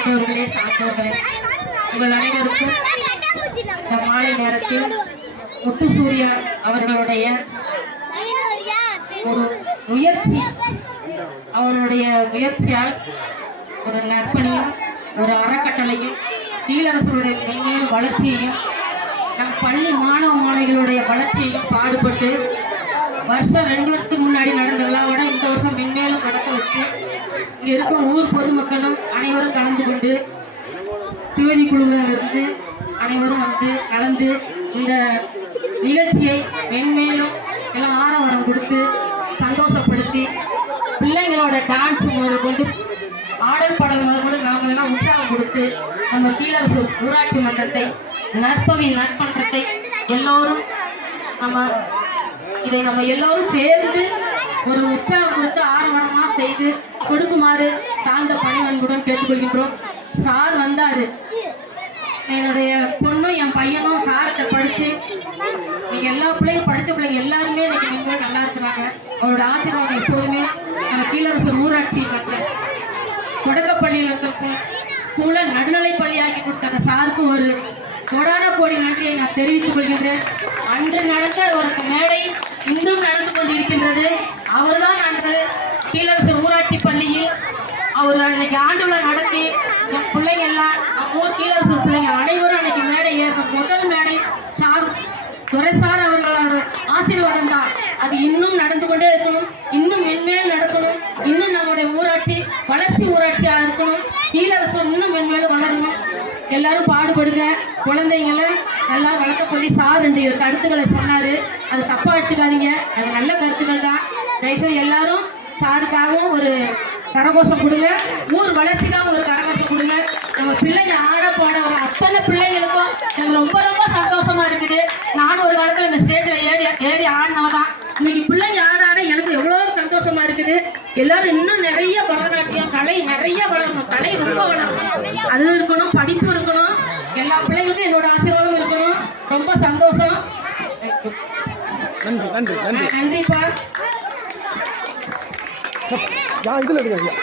சான்றோர்களே சான்றோர்களே, உங்கள் அனைவருக்கும் இந்த மாலை நேரத்தில் முத்துசூர்யா அவர்களுடைய ஒரு முயற்சி, அவருடைய முயற்சியால் ஒரு நற்பணியும் ஒரு அறக்கட்டளையும் கீழரசருடைய மென்மேலும் வளர்ச்சியையும் நம் பள்ளி மாணவ மாணவிகளுடைய வளர்ச்சியையும் பாடுபட்டு வருஷம் 2 வருஷத்துக்கு முன்னாடி நடந்த விழாவோட இந்த வருஷம் மென்மேலும் நடத்த வச்சு இங்கே இருக்கும் ஊர் பொதுமக்களும் அனைவரும் கலந்து கொண்டு சிவதி குழுவிலிருந்து அனைவரும் வந்து கலந்து இந்த நிகழ்ச்சியை மென்மேலும் எல்லாம் ஆரவாரம் கொடுத்து சந்தோஷப்படுத்தி பிள்ளைங்களோட டான்ஸ் முதல் கொண்டு ஆடல் பாடல் முதல் கொண்டு நாம எல்லாம் உற்சாகம் கொடுத்து நம்ம கீழரசு ஊராட்சி மன்றத்தை நற்பவி நற்பன்றத்தை எல்லோரும் இதை நம்ம எல்லோரும் சேர்ந்து ஒரு உற்சாகம் கொடுத்து ஆரவாரமாக செய்து கொடுக்குமாறு தாழ்ந்த பணிவன்புடன் கேட்டுக்கொள்கின்றோம். சார் வந்தாரு, என்னுடைய பொண்ணும் என் பையனும் சார்கிட்ட படிச்சு நீங்க எல்லா பிள்ளைங்க படித்த பிள்ளைங்க எல்லாருமே இன்னைக்கு மிகவும் நல்லா இருக்கிறாங்க. அவரோட ஆசீர்வாதம் எப்போதுமே நம்ம கீழரசு ஊராட்சி மன்ற தொடக்கப்பள்ளியில் வந்திருக்கும் ஸ்கூல நடுநிலை பள்ளியாக்கி கொடுத்த அந்த சாருக்கு ஒரு கோடான கோடி நன்றியை நான் தெரிவித்துக் கொள்கின்றேன். அன்று நடந்த ஒரு மேடை இன்றும் நடந்து கொண்டிருக்கின்றது. அவர்தான் அன்று கீழரசு ஊராட்சி பள்ளியில் அவர் அன்னைக்கு ஆண்டு விழா நடத்தி என் பிள்ளைங்க எல்லாம் ஊர் கீழரசு பிள்ளைங்க அனைவரும் அன்னைக்கு மேடை ஏறும் முதல் மேடை சார் துரைசார் அவர்களோட ஆசீர்வாதம் தான். அது இன்னும் நடந்து கொண்டே இருக்கணும், இன்னும் மென்மேல் நடக்கணும், இன்னும் நம்முடைய ஊராட்சி வளர்ச்சி ஊராட்சியாக இருக்கணும், கீழரசு இன்னும் மென்மேலும் வளரணும். எல்லாரும் பாடுபடுங்க. குழந்தைங்களை நல்லா வளர்க்க சொல்லி சார் 2 கருத்துக்களை சொன்னாரு. அது தப்பா எடுத்துக்காதீங்க, அது நல்ல கருத்துக்கள் தான். தயவுசெய்து எல்லாரும் சாருக்காகவும் ஒரு கரகோஷம் கொடுங்க, ஊர் வளர்ச்சிக்காகவும் ஒரு கரகோஷம் கொடுங்க. நம்ம பிள்ளைங்க ஆட பாட வர அத்தனை பிள்ளைங்களுக்கும் எனக்கு ரொம்ப ரொம்ப சந்தோஷமா இருக்குது. நானும் ஒரு காலத்தில் இந்த ஸ்டேஜில் ஏறி ஆடினவ தான். இன்னைக்கு பிள்ளைங்க ஆட எனக்கு எவ்வளோ சந்தோஷமா இருக்குது. எல்லாரும் இன்னும் நிறைய பரதநாட்டியம் கலை நிறைய வளரணும், கலை ரொம்ப வளரணும், அது இருக்கணும், படிப்பு இருக்கணும். எல்லா பிள்ளைங்களுக்கும் என்னோட ஆசீர்வாதம் இருக்கணும். ரொம்ப சந்தோஷம். நன்றிப்பா.